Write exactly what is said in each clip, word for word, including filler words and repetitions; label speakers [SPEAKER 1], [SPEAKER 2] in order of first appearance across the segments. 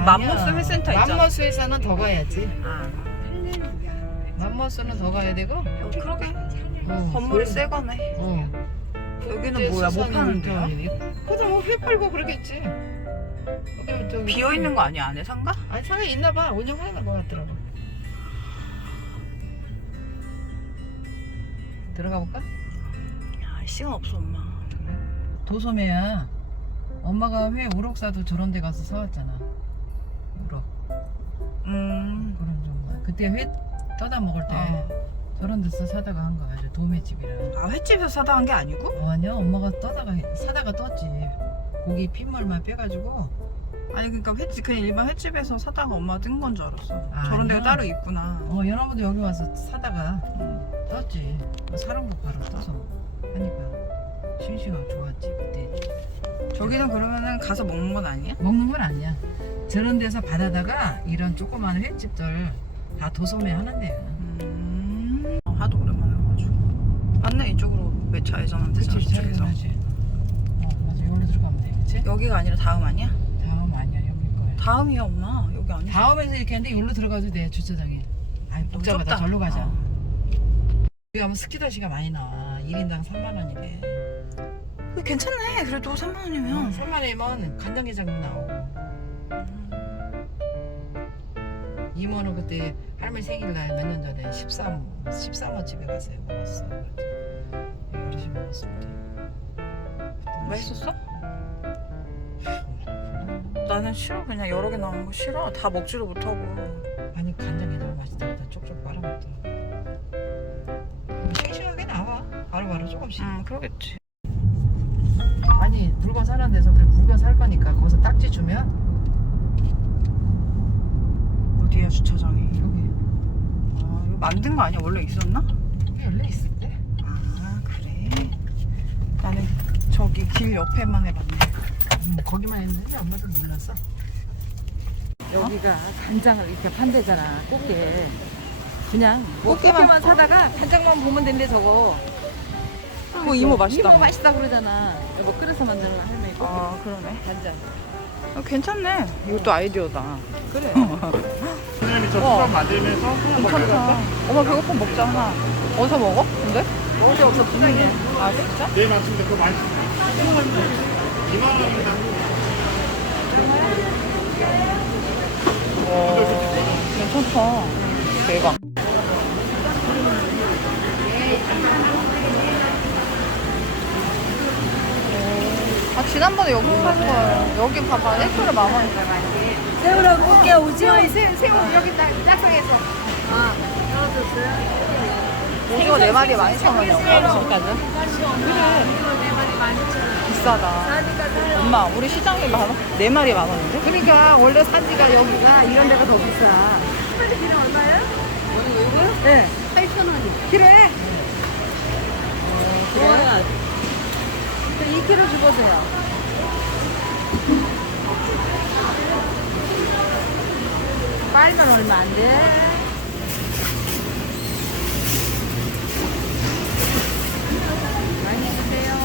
[SPEAKER 1] 맘모스 회센터 있잖아.
[SPEAKER 2] 맘모스 회사는 더 가야지.
[SPEAKER 1] 아,
[SPEAKER 2] 맘모스는 더 가야 되고.
[SPEAKER 1] 어, 그러게.
[SPEAKER 2] 어,
[SPEAKER 1] 건물이
[SPEAKER 2] 그-
[SPEAKER 1] 새 거네.
[SPEAKER 2] 어.
[SPEAKER 1] 여기는 뭐야? 뭐 파는데요?
[SPEAKER 2] 그래도 뭐회 팔고 그러겠지. 여기 저기
[SPEAKER 1] 비어 있는 거 아니야? 안에 상가?
[SPEAKER 2] 아니 상에 있나 봐. 운영하는 거 같더라고. 들어가 볼까?
[SPEAKER 1] 야, 시간 없어 엄마.
[SPEAKER 2] 그래. 도소매야. 엄마가 회 우럭 사도 저런 데 가서 사왔잖아. 우럭.
[SPEAKER 1] 음.
[SPEAKER 2] 그런 정도. 그때 회 떠다 먹을 때
[SPEAKER 1] 어.
[SPEAKER 2] 저런 데서 사다가 한 거 가지고 도매집이라.
[SPEAKER 1] 아, 횟집에서 사다 한 게 아니고?
[SPEAKER 2] 어, 아니야. 엄마가 떠다가 사다가 떴지. 고기 핏물만 빼가지고.
[SPEAKER 1] 아니 그러니까 횟집 그냥 일반 횟집에서 사다가 엄마 뜬 건 줄 알았어.
[SPEAKER 2] 아,
[SPEAKER 1] 저런 데가
[SPEAKER 2] 아니야.
[SPEAKER 1] 따로 있구나.
[SPEAKER 2] 어 여러분도 여기 와서 사다가
[SPEAKER 1] 음.
[SPEAKER 2] 떴지. 사는 거 바로 떠서 하니까 싱싱하고 좋았지 그때.
[SPEAKER 1] 저기는 그러면은 가서 먹는 건 아니야?
[SPEAKER 2] 먹는 건 아니야. 저런 데서 받아다가 이런 조그만 횟집들 다 도소매 하는데요.
[SPEAKER 1] 음. 어, 하도 오랜만에 와가지고. 맞네 이쪽으로 매차 예전한 데잖아
[SPEAKER 2] 그치,
[SPEAKER 1] 저쪽에서.
[SPEAKER 2] 자연하지. 어 맞아. 여기로 들어가면 돼. 그치?
[SPEAKER 1] 여기가 아니라 다음 아니야?
[SPEAKER 2] 다음 아니야 여기 거야.
[SPEAKER 1] 다음이야 엄마. 여기 아니야.
[SPEAKER 2] 다음에서 이렇게 하는데 여기로 들어가도 돼 주차장에. 아이
[SPEAKER 1] 너무
[SPEAKER 2] 복잡하다.
[SPEAKER 1] 좁다.
[SPEAKER 2] 절로 가자.
[SPEAKER 1] 어.
[SPEAKER 2] 여기 가면 스키다시가 많이 나와. 일 인당 삼만 원이래.
[SPEAKER 1] 그게 괜찮네. 그래도 삼만 원이면.
[SPEAKER 2] 삼만 원이면 간장게장도 나오고. 이모는 그때 할머니 생일날 몇 년 전에 십삼, 십삼 호 집에 가서 먹었어. 어르신 먹었을 때.
[SPEAKER 1] 맛있었어? 나는 싫어. 그냥 여러 개 나오는 거 싫어. 다 먹지도 못하고.
[SPEAKER 2] 아니 간장게장 맛있다. 나 쪽쪽 빨아먹더라. 싱싱하게 나와. 바로바로 조금씩.
[SPEAKER 1] 응 그러겠지.
[SPEAKER 2] 아니 물건 사는 데서 우리 물건 살 거니까 거기서 딱지 주면
[SPEAKER 1] 어디야 주차장이?
[SPEAKER 2] 여기
[SPEAKER 1] 아 이거 만든 거 아니야? 원래 있었나?
[SPEAKER 2] 여기 원래 있을 때.
[SPEAKER 1] 아 그래. 나는 저기 길 옆에만 해봤네.
[SPEAKER 2] 음, 거기만 했는데 엄마도 몰랐어. 여기가 간장을 이렇게 판대잖아. 꽃게. 그냥 뭐
[SPEAKER 1] 꽃게만-
[SPEAKER 2] 꽃게만 사다가 간장만 보면 된대 저거.
[SPEAKER 1] 뭐 이모 맛있다.
[SPEAKER 2] 이모 맛있다 그러잖아. 여보 끓여서 만드는 할머니 꽃게
[SPEAKER 1] 아 그러네.
[SPEAKER 2] 간장.
[SPEAKER 1] 어, 괜찮네. 이것도 아이디어다.
[SPEAKER 2] 그래.
[SPEAKER 3] 선생님이 저
[SPEAKER 1] 어.
[SPEAKER 3] 수업 만들면서
[SPEAKER 1] 괜찮다. 엄마 배고프면 먹자 하나. 어디서 먹어? 근데?
[SPEAKER 2] 먹을 데 없어 부장이야.
[SPEAKER 1] 아 진짜?
[SPEAKER 3] 네 맞습니다. 그거 많이 이만 원입니다.
[SPEAKER 1] 어, 괜찮다. 대박. 아 지난번에 여기 산 거예요. 여기 봐봐. 일 kg에 만 원이잖아.
[SPEAKER 2] 새우랑 꽃게 오징어
[SPEAKER 4] 새우, 새우 여기 딱 짝꿍에서
[SPEAKER 1] 오징어 네 마리 만 이천 원이야.
[SPEAKER 2] 지금까지.
[SPEAKER 1] 비싸다. 엄마 우리 시장에 만 원? 네 마리 만 원인데?
[SPEAKER 2] 그러니까 원래 산지가 여기가 이런 데가 더 비싸.
[SPEAKER 4] 키로 얼마예요?
[SPEAKER 2] 네.
[SPEAKER 4] 팔천 원이요.
[SPEAKER 2] 필요해? 그래. 이 킬로 주거든요. 빨면 얼마 안 돼? 많이 주세요.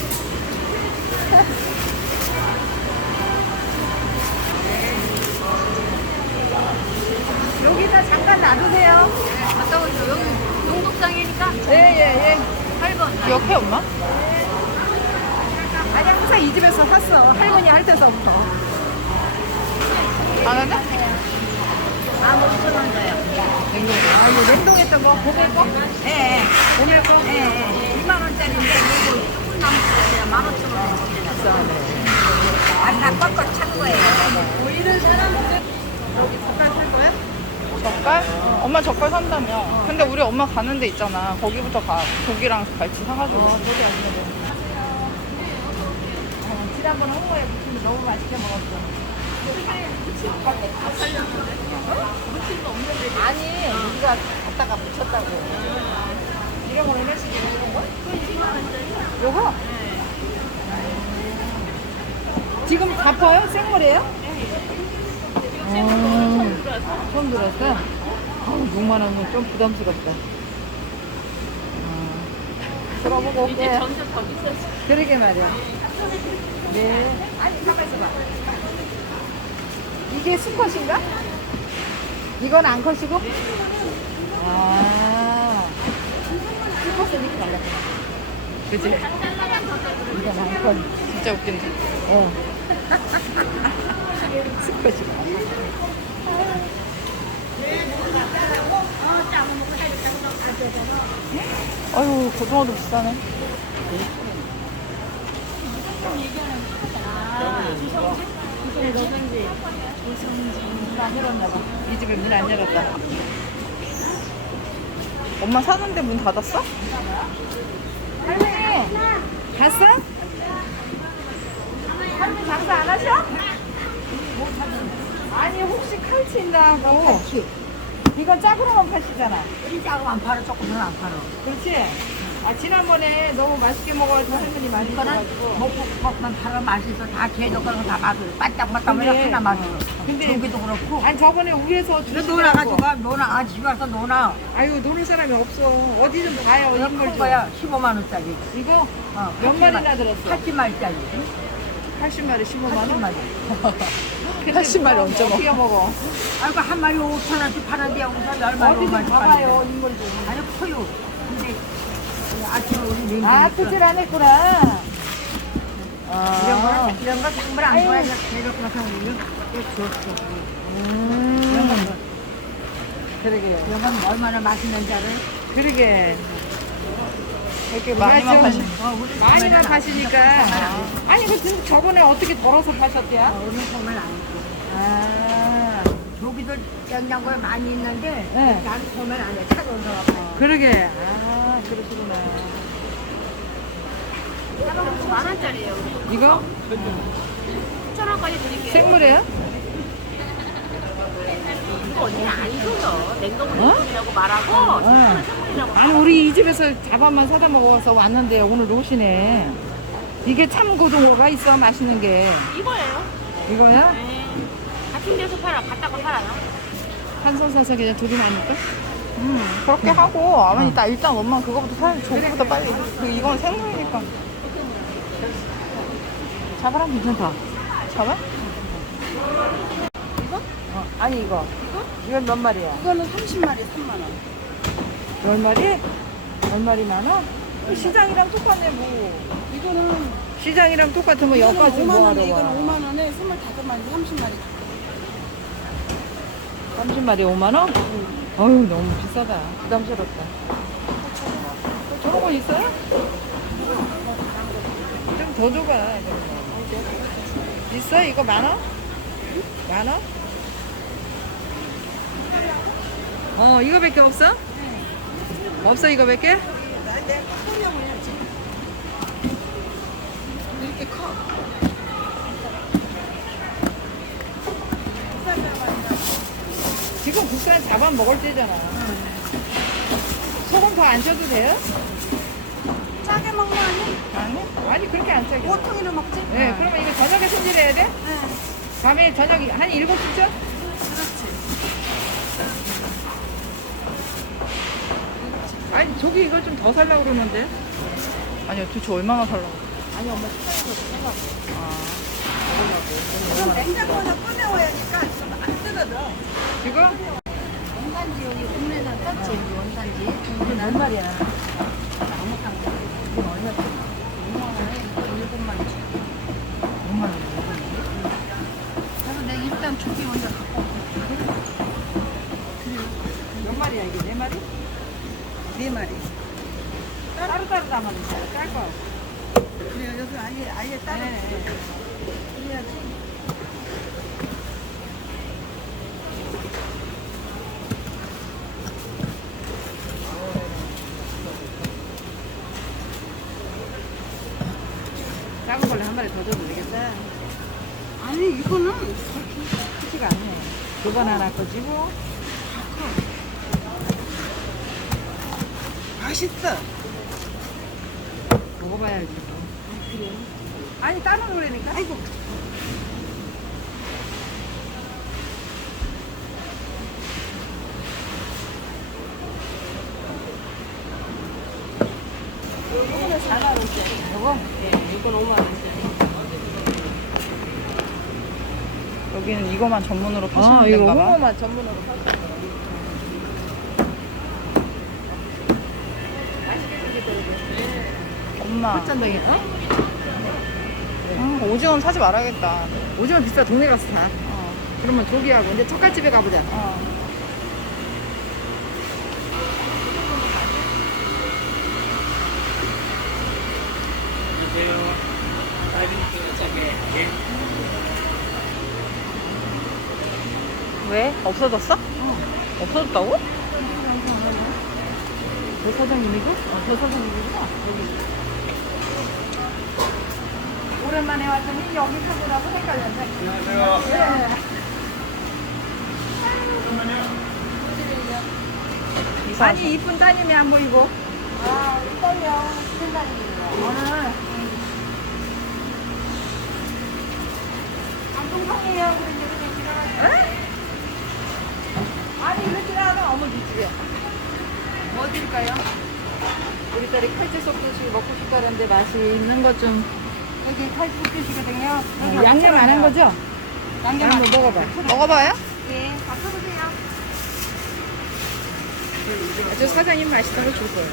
[SPEAKER 2] 여기다 잠깐 놔두세요.
[SPEAKER 4] 갔다 오죠. 여기 농독장이니까
[SPEAKER 2] 예, 예, 예.
[SPEAKER 4] 팔 번.
[SPEAKER 1] 기억해 엄마?
[SPEAKER 2] 아니, 항상 이 집에서 샀어. 할머니 할 때서부터.
[SPEAKER 1] 안 한다?
[SPEAKER 4] 만 오천 원 줘요.
[SPEAKER 2] 냉동. 아, 이거 냉동했던 거? 고기 거?
[SPEAKER 4] 예, 예.
[SPEAKER 2] 고기 거?
[SPEAKER 4] 예, 예. 이만 원짜리인데 이거 조금 남았어요. 만 오천 원
[SPEAKER 2] 비싸네.
[SPEAKER 4] 아, 다 꽉꽉 찬 거예요.
[SPEAKER 2] 보이는 사람들 여기 젓갈 살 거야?
[SPEAKER 1] 젓갈? 엄마 젓갈 산다며. 근데 우리 엄마 가는 데 있잖아. 거기부터 가. 고기랑 갈치 사가지고.
[SPEAKER 2] 어, 저기 아니야. 지난번에 홍어에 무침 너무 맛있게 먹었어. 아니, 우리가 갖다가 묻혔다고. 이런 거 얼마씩이야, 이런 거? 요거? 지금 갚아요? 생물이에요? 음, 처음 들었어? 아우, 육만 원은 좀 부담스럽다. 어, 들어보고 올게. 이제 점점 더 비쌌어. 그러게 말이야. 네. 아니, 가만 있어봐. 이게 수컷인가? 이건 암컷이고? 아. 수컷은 이렇게 달랐구나.
[SPEAKER 1] 그지?
[SPEAKER 2] 이건 암컷.
[SPEAKER 1] 진짜 웃긴다.
[SPEAKER 2] 어. 수컷이고.
[SPEAKER 1] 아유, 고등어도 비싸네.
[SPEAKER 2] 안 열었나 봐. 이 집에 문 안 열었다.
[SPEAKER 1] 엄마 사는데 문 닫았어?
[SPEAKER 2] 할머니, 갔어? 할머니 장사 안 하셔? 아니, 혹시 칼치 있나 하고. 칼치. 이건 짝으로만 파시잖아.
[SPEAKER 4] 진짜로 안 팔아, 조금은 안 팔아.
[SPEAKER 2] 그렇지? 아, 지난번에 너무 맛있게 먹어가지고 할머니 많이
[SPEAKER 4] 이거는
[SPEAKER 2] 먹어가지고.
[SPEAKER 4] 먹고 먹만 팔아 맛있어. 다 개도 그런 거다 맛있어. 바짝바짝
[SPEAKER 2] 근데-
[SPEAKER 4] 하나 맛있어.
[SPEAKER 2] 근데-
[SPEAKER 4] 저기도 그렇고.
[SPEAKER 2] 아니, 저번에 위에서
[SPEAKER 4] 너
[SPEAKER 2] 주시더라고.
[SPEAKER 4] 놀아가지고 가. 놀아. 아, 집에 와서 놀아.
[SPEAKER 2] 아유, 노는 사람이 없어. 어디 좀 가요,
[SPEAKER 4] 이거
[SPEAKER 2] 인물
[SPEAKER 4] 큰
[SPEAKER 2] 좀.
[SPEAKER 4] 거야. 십오만 원짜리.
[SPEAKER 2] 이거
[SPEAKER 4] 어,
[SPEAKER 2] 몇 마리나 들었어?
[SPEAKER 4] 팔십 마리짜리.
[SPEAKER 2] 팔십 마리, 십오만
[SPEAKER 4] 팔십
[SPEAKER 2] 원?
[SPEAKER 4] 마리.
[SPEAKER 1] 팔십 마리 얹어 먹어.
[SPEAKER 2] 어떻게 먹어?
[SPEAKER 4] 아이고 한 마리 오천 원씩 파는데 여기서 열 마리
[SPEAKER 2] 어디 좀
[SPEAKER 4] 오만
[SPEAKER 2] 가봐요, 인물 좀.
[SPEAKER 4] 아니 커요. 근데 아침에 우리 냉장고
[SPEAKER 2] 아,
[SPEAKER 4] 있어.
[SPEAKER 2] 크질 안 했구나.
[SPEAKER 4] 이런 거는
[SPEAKER 2] 아.
[SPEAKER 4] 이런 거 정말 안
[SPEAKER 2] 아유.
[SPEAKER 4] 좋아해. 대놓고 나서 우리는 이거 줬어. 이런
[SPEAKER 2] 음,
[SPEAKER 4] 건
[SPEAKER 2] 그러게요.
[SPEAKER 4] 이런 건 얼마나 맛있는지 알아요?
[SPEAKER 2] 그러게.
[SPEAKER 1] 이렇게 많이만
[SPEAKER 2] 좀-
[SPEAKER 1] 파시.
[SPEAKER 4] 어, 우리
[SPEAKER 2] 많이만
[SPEAKER 4] 정말
[SPEAKER 2] 파시니까.
[SPEAKER 4] 안
[SPEAKER 2] 아니, 그 진- 저번에 어떻게 덜어서 파셨대요?
[SPEAKER 4] 어, 우리 정말 안 줘.
[SPEAKER 2] 아,
[SPEAKER 4] 조기도 냉장고에 많이 있는데
[SPEAKER 2] 네.
[SPEAKER 4] 난 정말 안 해. 차가운 거 같아.
[SPEAKER 2] 그러게. 아, 그러시구나.
[SPEAKER 5] 만 원짜리예요.
[SPEAKER 2] 이거?
[SPEAKER 5] 천 원까지 드릴게요.
[SPEAKER 2] 생물이에요?
[SPEAKER 5] 이거 언니 안 줘요. 냉동을
[SPEAKER 2] 어?
[SPEAKER 5] 냉동이라고 말하고
[SPEAKER 2] 어.
[SPEAKER 5] 생물이라고.
[SPEAKER 2] 아니, 우리 이 집에서 잡아만 사다 먹어서 왔는데 오늘 오시네. 이게 참고등어가 있어, 맛있는 게.
[SPEAKER 5] 이거예요.
[SPEAKER 2] 이거야?
[SPEAKER 5] 네. 같은 데서 팔아. 같다고 팔아요.
[SPEAKER 2] 한 손 사서 그냥 둘이 나니까?
[SPEAKER 1] 음, 그렇게 하고, 아마 일단, 일단 엄마 그거부터 사야 저거부터 빨리. 그, 이건 생물이니까.
[SPEAKER 2] 잡아라, 괜찮다.
[SPEAKER 1] 잡아?
[SPEAKER 2] 어, 아니, 이거. 이건 몇 마리야?
[SPEAKER 4] 이거는 삼십 마리 삼만 원.
[SPEAKER 2] 열 마리? 열 마리 많아? 시장이랑 똑같네, 뭐.
[SPEAKER 4] 이거는
[SPEAKER 2] 시장이랑 똑같으면 여기까지 뭐 하러 와.
[SPEAKER 4] 오만 원에 스물다섯 마리 삼십 마리.
[SPEAKER 2] 삼십 마리 오만 원? 어휴, 너무 비싸다. 부담스럽다. 저런 거 있어요? 좀 더 줘봐. 저런 거. 있어? 이거 만 원? 만 원? 어, 이거밖에 없어? 없어, 이거밖에?
[SPEAKER 4] 이렇게 커.
[SPEAKER 2] 지금 국산 잡아 먹을 때잖아. 소금 더 안 쳐도 돼요?
[SPEAKER 4] 짜게 먹는 거 아니야?
[SPEAKER 2] 아니, 아니 그렇게 안 짜게.
[SPEAKER 4] 보통이로 먹지?
[SPEAKER 2] 네, 그러면 이거 저녁에 손질해야 돼? 밤에 저녁 한 일곱 시쯤? 아니, 저기 이걸 좀 더 살라고 그러는데.
[SPEAKER 1] 아니, 도대체 얼마나 살라고.
[SPEAKER 2] 아니, 엄마 식당에서 살라고.
[SPEAKER 4] 그럼 냉장고에서 꺼내와야 하니까 좀 안 뜨거든.
[SPEAKER 2] 이거?
[SPEAKER 4] 원단지 여기 국내에서 떴지, 여기 원단지.
[SPEAKER 2] 이게 몇 마리야?
[SPEAKER 4] 나무탕. 이거 얼마 돼? 오만 원에 일곱만 원.
[SPEAKER 2] 오만 원.
[SPEAKER 4] 그래서 내가 일단 조기 먼저 갖고 올게.
[SPEAKER 2] 몇 마리야, 이게? 네 마리?
[SPEAKER 4] 네 마리.
[SPEAKER 2] 따로따로 담아주세요 짧아.
[SPEAKER 4] 그래, 여기 아예, 아예 따로.
[SPEAKER 2] 네.
[SPEAKER 4] 그래야지.
[SPEAKER 2] 작은 걸로 한 마리 더 줘도 되겠다.
[SPEAKER 4] 아니, 이거는
[SPEAKER 2] 크지가 않네. 두번 하나 꺼지고.
[SPEAKER 4] 맛있어.
[SPEAKER 2] 먹어봐야지. 그래. 아니, 따로 노래니까.
[SPEAKER 4] 아이고.
[SPEAKER 2] 요거?
[SPEAKER 5] 네, 이건 오만 원짜리.
[SPEAKER 1] 여기는 이거만 전문으로
[SPEAKER 2] 아
[SPEAKER 1] 파시는
[SPEAKER 2] 이거
[SPEAKER 1] 데인가 봐.
[SPEAKER 2] 홍어만 전문으로 팔아. 맛있게 생겼다 이거.
[SPEAKER 1] 엄마.
[SPEAKER 2] 흑잔덩이. 어?
[SPEAKER 1] 아, 오징어는 사지 말아야겠다.
[SPEAKER 2] 오징어 비싸. 동네 가서 사.
[SPEAKER 1] 어.
[SPEAKER 2] 그러면 조기하고 이제 젓갈집에 가보자.
[SPEAKER 1] 어. 왜? 없어졌어? 없어졌다고?
[SPEAKER 2] 저 사장님이고? 어, 저 사장님이구나. 오랜만에 왔더니 여기 사고라고 헷갈렸네.
[SPEAKER 3] 안녕하세요.
[SPEAKER 2] 네.
[SPEAKER 1] 이사.
[SPEAKER 2] 아니 이쁜 따님이 안 보이고.
[SPEAKER 4] 아, 이걸요. 무슨 날이에요?
[SPEAKER 2] 오늘
[SPEAKER 4] 안동성이에요. 그런데 그냥 지나가지고.
[SPEAKER 2] 에? 아니 이렇게 지나가면 어머니 집에. 뭐 드릴까요? 우리 딸이 칼질 솥듯이 먹고 싶다는데 맛이 있는 것 좀.
[SPEAKER 4] 여기 칼국 드시거든요.
[SPEAKER 2] 어, 양념 안 한 거죠?
[SPEAKER 4] 양념
[SPEAKER 2] 한번
[SPEAKER 4] 안
[SPEAKER 2] 먹어봐.
[SPEAKER 1] 먹어봐요?
[SPEAKER 4] 예, 바꿔보세요.
[SPEAKER 2] 저 사장님 맛있는 거 줄 거야.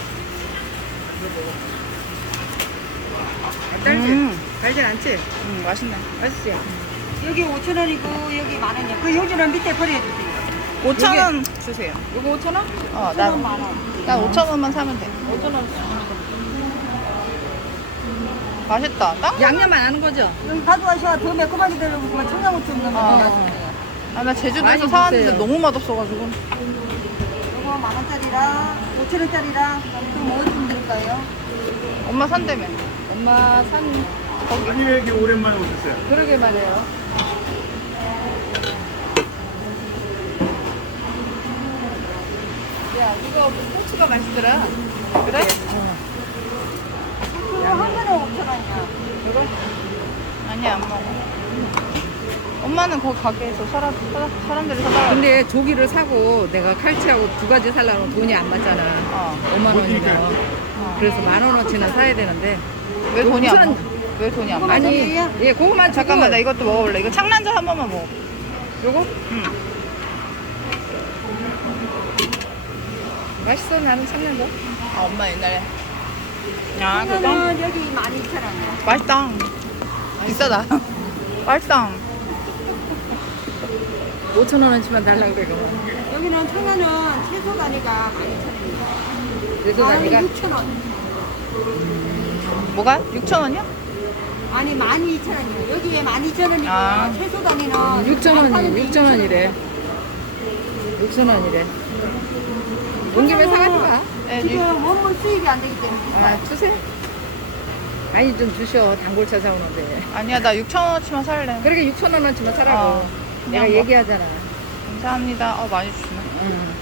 [SPEAKER 2] 아, 딸지?
[SPEAKER 1] 음.
[SPEAKER 2] 달지 않지?
[SPEAKER 1] 음, 맛있네.
[SPEAKER 2] 맛있지?
[SPEAKER 4] 여기 오천 원이고 여기 만 원이요. 그 요즘은 밑에 버려주세요.
[SPEAKER 1] 오천 원 주세요.
[SPEAKER 2] 이거 오천 원?
[SPEAKER 1] 어,
[SPEAKER 4] 천 원,
[SPEAKER 1] 난,
[SPEAKER 4] 만 원.
[SPEAKER 1] 난 오천 원만 사면 돼.
[SPEAKER 2] 오천 원.
[SPEAKER 1] 맛있다. 땅?
[SPEAKER 2] 양념 안 하는 거죠?
[SPEAKER 4] 여기 가져가셔. 더 매콤하게 들어오고 청양고추 넣으면
[SPEAKER 1] 어.
[SPEAKER 4] 맛있어요.
[SPEAKER 1] 아, 나 제주도에서
[SPEAKER 2] 많이
[SPEAKER 1] 사왔는데
[SPEAKER 2] 드세요.
[SPEAKER 1] 너무 맛없어가지고.
[SPEAKER 4] 이거 만 원짜리랑 오천 원짜리랑 또뭐 좀 드릴까요?
[SPEAKER 1] 엄마 산다며.
[SPEAKER 2] 엄마 산
[SPEAKER 3] 아니 왜 이렇게 오랜만에 오셨어요?
[SPEAKER 2] 그러게 말해요. 야, 이거 고추가 맛있더라.
[SPEAKER 1] 그래?
[SPEAKER 4] 그거 한 근에 오천 원이야.
[SPEAKER 2] 이거?
[SPEAKER 1] 아니, 안 먹어. 엄마는 거기 가게에서 사람, 사람, 사람들이 사달라고.
[SPEAKER 2] 근데 조기를 사고 내가 칼치하고 두 가지 살려면 돈이 안 맞잖아.
[SPEAKER 1] 어.
[SPEAKER 2] 오만 원이면.
[SPEAKER 1] 어.
[SPEAKER 2] 그래서 만 원어치나 사야 되는데.
[SPEAKER 1] 왜 돈이 안
[SPEAKER 2] 우선-
[SPEAKER 1] 맞아? 왜 돈이 안 맞아?
[SPEAKER 2] 아니,
[SPEAKER 4] 아니에요?
[SPEAKER 2] 예, 그거만 주고.
[SPEAKER 1] 잠깐만, 나 이것도 먹어볼래. 이거 창란젓 한 번만 먹어.
[SPEAKER 2] 요거?
[SPEAKER 1] 응.
[SPEAKER 2] 맛있어, 나는 찾는 거.
[SPEAKER 1] 아, 엄마 옛날에. 야, 그거?
[SPEAKER 4] 이거는 여기 만 이천 원이야.
[SPEAKER 1] 맛있다. 비싸다. 맛있다.
[SPEAKER 2] 오천 원어치만 달라고 그래, 그거.
[SPEAKER 4] 여기는 청양은 채소 단위가 만 이천 원이야.
[SPEAKER 2] 그래서
[SPEAKER 4] 아니
[SPEAKER 2] 내가
[SPEAKER 4] 육천 원.
[SPEAKER 1] 뭐가? 육천 원이야?
[SPEAKER 4] 아니 만 이천 원이야. 여기 왜 만 이천 원이고
[SPEAKER 1] 아.
[SPEAKER 4] 채소 단위는
[SPEAKER 2] 육천 원이, 육천 원이래. 육천 원이래. 온 김에 사가지고 가.
[SPEAKER 1] 네,
[SPEAKER 4] 지금 원물 수입이 안 되기 때문에 비싸요.
[SPEAKER 2] 아, 주세요. 많이 좀 주셔. 단골 찾아오는데.
[SPEAKER 1] 아니야, 나 육천 원어치만 살래.
[SPEAKER 2] 그렇게 육천 원어치만 사라고.
[SPEAKER 1] 어,
[SPEAKER 2] 내가
[SPEAKER 1] 그냥 뭐.
[SPEAKER 2] 얘기하잖아.
[SPEAKER 1] 감사합니다. 어, 많이 주시네.
[SPEAKER 2] 응.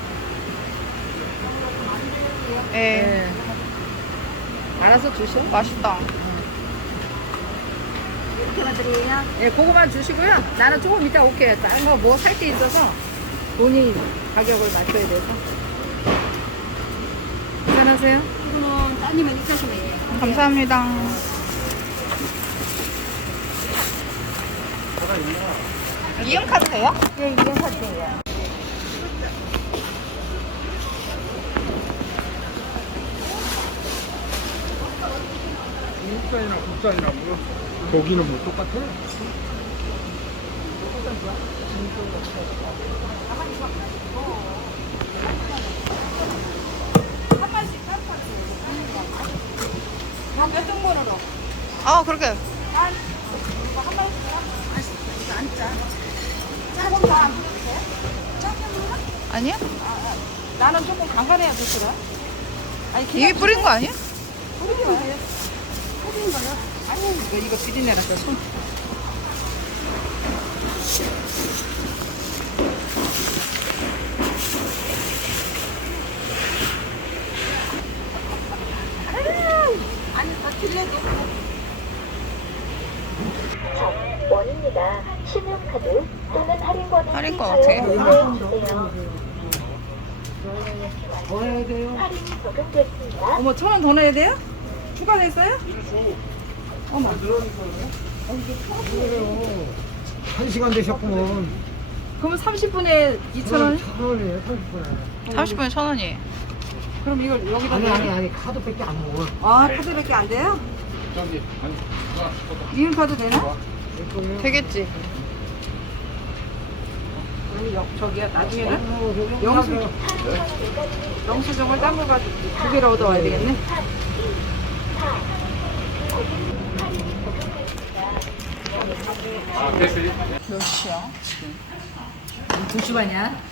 [SPEAKER 1] 예.
[SPEAKER 2] 네. 알아서 주셔.
[SPEAKER 1] 맛있다.
[SPEAKER 4] 이렇게 만들어요.
[SPEAKER 2] 예, 그거만 주시고요. 나는 조금 이따 올게요. 다른 거 뭐 살 게 있어서 돈이 가격을 맞춰야 돼서. 괜찮으세요?
[SPEAKER 4] 이거는 따님은 입가시면 돼요.
[SPEAKER 1] 감사합니다. 이용카드 돼요?
[SPEAKER 4] 예, 이건 사세요.
[SPEAKER 3] 국산이나 국산이나 뭐 고기는 뭐 똑같아?
[SPEAKER 4] 몇 등분으로?
[SPEAKER 1] 아, 그렇게.
[SPEAKER 4] 한 마리씩 이거 안 짜. 조금 더안 부르세요? 조금
[SPEAKER 1] 아니야?
[SPEAKER 2] 나는 조금 간간해야 좋더라. 아니,
[SPEAKER 1] 이게 뿌린 거 아니야?
[SPEAKER 4] 뿌리는 거예요. 뿌리는 거요?
[SPEAKER 2] 아니, 이거, 이거 비린내라서 손.
[SPEAKER 4] 아니, 더 틀려도.
[SPEAKER 6] 원입니다. 신용카드 또는 할인권을
[SPEAKER 1] 할인권 어떻게 해?
[SPEAKER 6] 사용해주세요.
[SPEAKER 2] 뭐 해야 돼요?
[SPEAKER 6] 할인이 적용됐습니다.
[SPEAKER 2] 어머, 천 원 더 내야 돼요? 추가됐어요? 어머.
[SPEAKER 3] 한 시간 되셨구먼.
[SPEAKER 2] 그러면 삼십 분에 이천 원?
[SPEAKER 3] 천 원이에요, 삼십 분에.
[SPEAKER 1] 삼십 분에 천 원이에요.
[SPEAKER 2] 그럼 이걸 여기다
[SPEAKER 3] 아니,
[SPEAKER 2] 넣어.
[SPEAKER 3] 아니, 아니, 카드밖에 안 먹어.
[SPEAKER 2] 아, 카드밖에 안 돼요?
[SPEAKER 3] 저기, 아니,
[SPEAKER 2] 이름 카드 되나?
[SPEAKER 1] 되겠지?
[SPEAKER 2] 그럼 여, 저기야 나중에는
[SPEAKER 3] 어,
[SPEAKER 2] 영수 영수증을 담아가지고 두 개를 얻어와야 되겠네.
[SPEAKER 1] 몇 시야? 지금?
[SPEAKER 2] 두 시 반이야.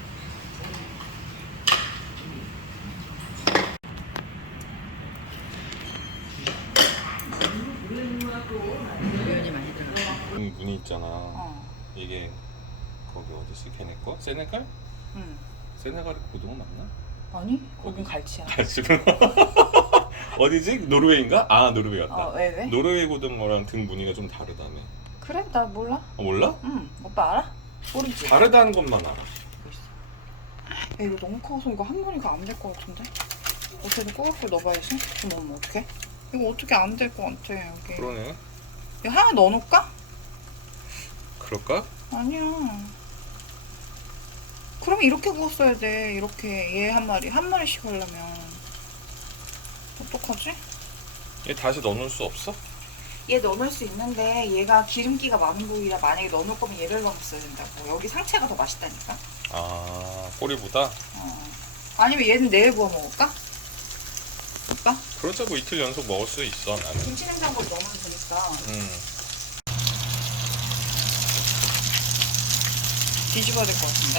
[SPEAKER 7] 문- 문이 있잖아.
[SPEAKER 1] 어.
[SPEAKER 7] 이게 거기 어디지? 걔네 거? 세네갈?
[SPEAKER 1] 응.
[SPEAKER 7] 세네갈이 고등어 맞나?
[SPEAKER 1] 아니? 거긴 갈치야.
[SPEAKER 7] 아 지금 어디지? 노르웨이인가? 아 노르웨이 같다.
[SPEAKER 1] 어, 왜, 왜?
[SPEAKER 7] 노르웨이 고등어랑 등 무늬가 좀 다르다며.
[SPEAKER 1] 그래? 나 몰라.
[SPEAKER 7] 어, 몰라?
[SPEAKER 1] 응. 오빠 알아? 모르지?
[SPEAKER 7] 다르다는 것만 알아.
[SPEAKER 1] 야, 이거 너무 커서 이거 한 번이가 안 될 것 같은데? 어떻게 꼬박꼬 넣어봐야지? 그럼 넣으면 어떡해? 이거 어떻게 안 될 것 같아, 여기.
[SPEAKER 7] 그러네.
[SPEAKER 1] 이거 하나 넣어놓을까?
[SPEAKER 7] 그럴까?
[SPEAKER 1] 아니야. 그러면 이렇게 구웠어야 돼. 이렇게 얘 한 마리, 한 마리씩 하려면. 어떡하지?
[SPEAKER 7] 얘 다시 넣어놓을 수 없어?
[SPEAKER 1] 얘 넣어놓을 수 있는데 얘가 기름기가 많은 부위라 만약에 넣어놓을 거면 얘를 넣었어야 된다고. 여기 상체가 더 맛있다니까.
[SPEAKER 7] 아 꼬리보다?
[SPEAKER 1] 어. 아니면 얘는 내일 구워 먹을까? 오빠?
[SPEAKER 7] 그러자 뭐 이틀 연속 먹을 수 있어 나는.
[SPEAKER 1] 김치 냉장고에 넣으면 되니까.
[SPEAKER 7] 음.
[SPEAKER 1] 뒤집어야 될 것 같은데?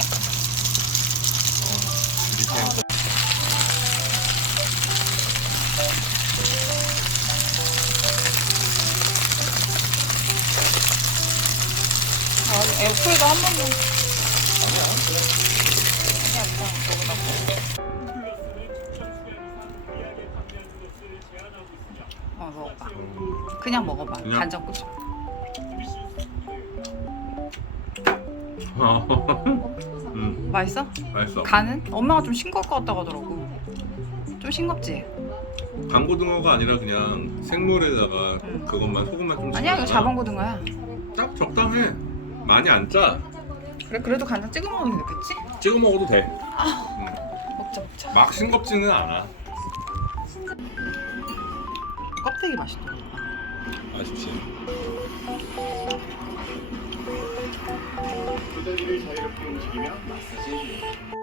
[SPEAKER 7] 이렇게.
[SPEAKER 1] 아, 에어프라이도 한 번도. 아니야, 그냥 저거다. 어, 먹어봐. 그냥 먹어봐.
[SPEAKER 7] 그냥?
[SPEAKER 1] 간장 꽂혀.
[SPEAKER 7] 음,
[SPEAKER 1] 맛있어?
[SPEAKER 7] 맛있어.
[SPEAKER 1] 간은? 엄마가 좀 싱거울 것 같다고 하더라고. 좀 싱겁지?
[SPEAKER 7] 강고등어가 아니라 그냥 생물에다가
[SPEAKER 1] 음.
[SPEAKER 7] 그것만 소금만 좀
[SPEAKER 1] 아니야, 이거
[SPEAKER 7] 찍어서
[SPEAKER 1] 자반고등어야.
[SPEAKER 7] 딱 적당해. 많이 안 짜.
[SPEAKER 1] 그래, 그래도 간장 찍어 먹으면 되겠지?
[SPEAKER 7] 찍어 먹어도 돼.
[SPEAKER 1] 먹자, 먹자.
[SPEAKER 7] 막 싱겁지는 않아.
[SPEAKER 1] 껍데기 맛있더라고.
[SPEAKER 7] 맛있지.
[SPEAKER 3] 두더지를 자유롭게 움직이며 마사지 해줍니다.